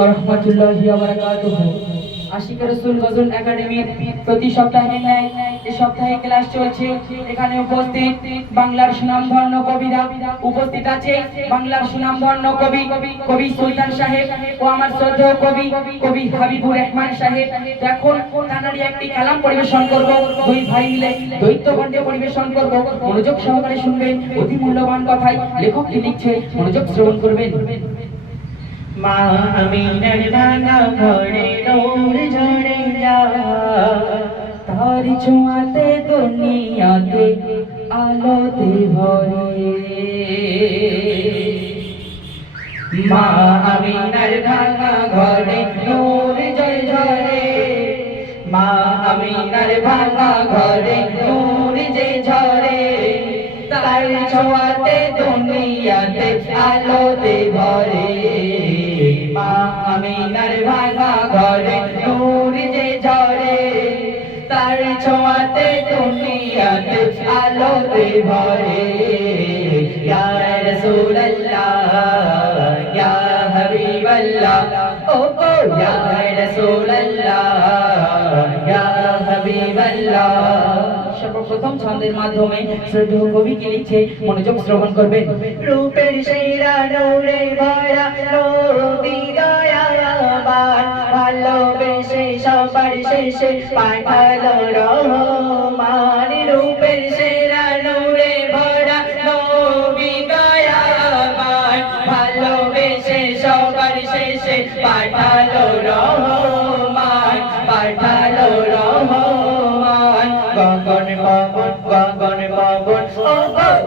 ওয়া রাহমাতুল্লাহি ওয়া বারাকাতুহু। আশিক রাসূল গজল একাডেমির প্রতি সপ্তাহে ন্যায় এই সপ্তাহে ক্লাস চলছে। এখানে উপস্থিত বাংলার সুনামধন্য কবিরা উপস্থিত আছে। বাংলার সুনামধন্য কবি সুলতান সাহেব ও আমার শ্রদ্ধেয় কবি হাবিবুর রহমান সাহেব। এখন তানারই একটি কালাম পরিবেশন করব। দুই ভাই মিলে দ্বৈত কণ্ঠে পরিবেশন করব। মনোযোগ সহকারে শুনবেন। অতি মূল্যবান কথাই লেখক কি লিখছে মনোযোগ শ্রবণ করবেন। মা আমিনার ভাঙা ঘরে নূর ঝরে যায়, তার ছোঁয়াতে দুনিয়াতে আলোতে ভরে। মা আমিনার ভাঙা ঘরে নূর ঝরে ঝরে, মা আমিনার ভাঙা ঘরে নূর যে ঝরে, তার ছোঁয়াতে দুনিয়াতে আলোতে ভরে। মা আমিনার ভাঙা ঘরে নূর যে ঝরে, তার ছোঁয়াতে দুনিয়াতে আলোতে ভরে। ইয়া রাসূলুল্লাহ ইয়া হাবিবাল্লাহ, ও গো ইয়া রাসূলুল্লাহ ইয়া হাবিবাল্লাহ। সর্বপ্রথম ছন্দের মাধ্যমে শ্রদ্ধেয় কবি কি লিখছে মনোযোগ শ্রবণ করবেন। রূপের সেরা নূরে ভরা নবী দয়াবান, ভালোবেসে সবার শেষে পাঠালো রহমান। রূপের সেরা নূরে ভরা নবী দয়াবান, ভালোবেসে সবার শেষে পাঠালো রহমান, পাঠালো রহমান। গগন পবন গগন পবন, ও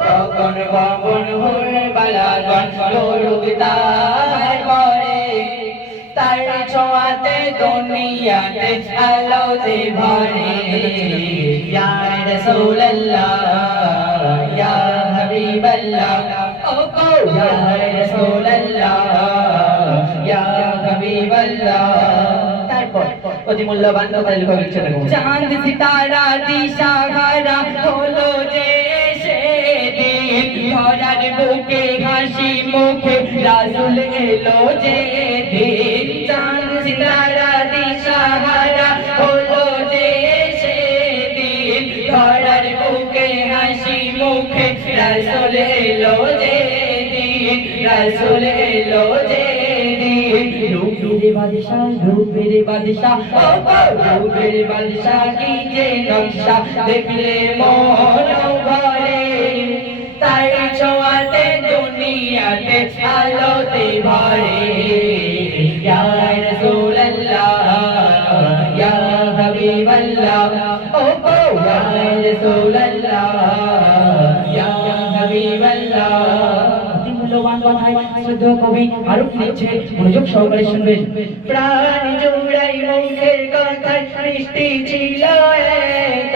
গগন পবন হয়ে বালাগন দরুদ তার পরে, তার ছোঁয়াতে দুনিয়াতে আলোতে ভরে। ইয়া রাসূলুল্লাহ ইয়া হাবিবাল্লাহ, ও গো ইয়া রাসূলুল্লাহ ইয়া হাবিবাল্লাহ। তারপর অতি মূল্যবান কথা লেখক লিখছেন। চাঁদ সিতারা দিশাহারা হলো যে সেদিন, ধরার বুকে হাসি মুখে রাসূল এলো যে দিন। চাঁদ সিতারা দিশাহারা হলো যে সেদিন, ধরার বুকে হাসি মুখে রাসূল এলো যে দিন, রাসূল এলো যে দিন। রূপের বাদশাহ রূপের বাদশাহ, ও গো রূপের বাদশা কি যে নকশা, দেখলে মন ভরে, তার ছোঁয়াতে দুনিয়াতে আলোতে ভরে। ইয়া রাসূলুল্লাহ ইয়া হাবিবাল্লাহ, ও গো ইয়া রাসূলুল্লাহ ইয়া হাবিবাল্লাহ। অতি মূল্যবান কথায় শ্রদ্ধেয় কবি আরো কি লিখছে মনোযোগ সহকারে শুনবেন। প্রাণ জুড়াই মুখের কথায় মিষ্টি ছিল এত,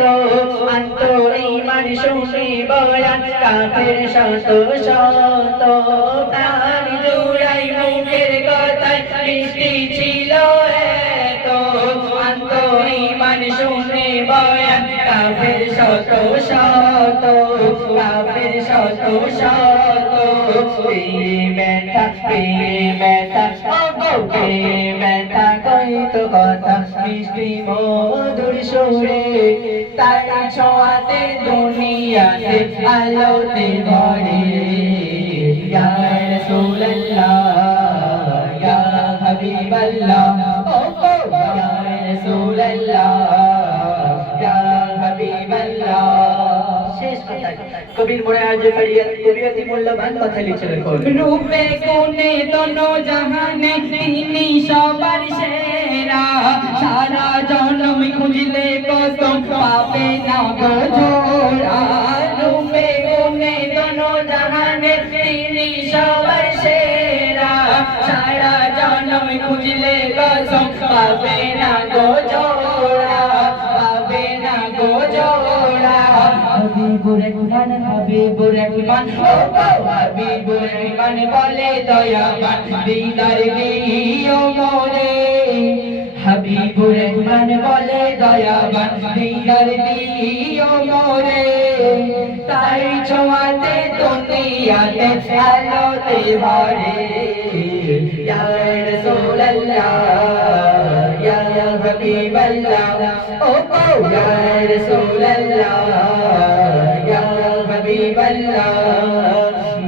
আন্তর ঈমান শুনে বয়ান কাফের শত শত। প্রাণ জুড়াই মুখের কথায় মিষ্টি ছিল এত, আন্তর ঈমান শুনে বয়ান কাফের শত শত, কাফের শত শত। মেটা ও গো মেটা কইতো কথা মিষ্টি মধুর সুরে, তার ছোঁয়াতে দুনিয়াতে আলোতে ভরে। ইয়া রাসূলুল্লাহ ইয়া হাবিবাল্লাহ, ও গো ইয়া রাসূলুল্লাহ ইয়া হাবিবাল্লাহ। শেষ কথা কবির মনে আজ ফরিয়াদ কবি অতি মূল্যবান কথা লিখছিলেন। রূপে গুণে দোনো জাহানে তিনি সবার সেরা, সারা জনম খুঁজলে কত পাবে না গো জোড়া। রূপে গুণে দোনো জাহানে তিনি সবার সেরা, সারা জনম খুঁজলে কসম পাবে না গো জোড়া, পাবে না গো জোড়া। হাবিবুর রহমান হাবিবুর রহমান, ও গো হাবিবুর রহমান বলে দয়াবান দিদার দিও মোরে। হাবিবুর রহমান বলে দয়াবান দিদার দিও মোরে, তাই ছোঁয়াতে দুনিয়াতে আলোতে ভরে। ইয়া রাসূলুল্লাহ ইয়া হাবিবাল্লাহ ও গো ইয়া রাসূলুল্লাহ ইয়া হাবিবাল্লাহ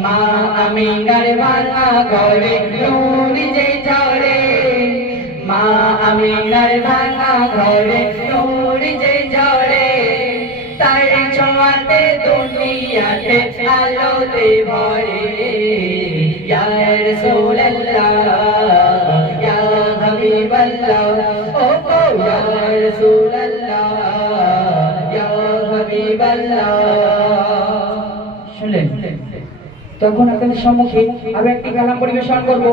মা আমিনার ভাঙা ঘরে নূর যে ঝরে মা আমিনার ভাঙা ঘরে নূর যে ঝরে তার ছোঁয়াতে দুনিয়াতে আলোতে ভরে ইয়া রাসূলুল্লাহ ইয়া হাবিবাল্লাহ ও গো ইয়া রাসূলুল্লাহ ইয়া হাবিবাল্লাহ শুনলেন? তখন আপনাদের সম্মুখে আমি একটি কালাম পরিবেশন করব।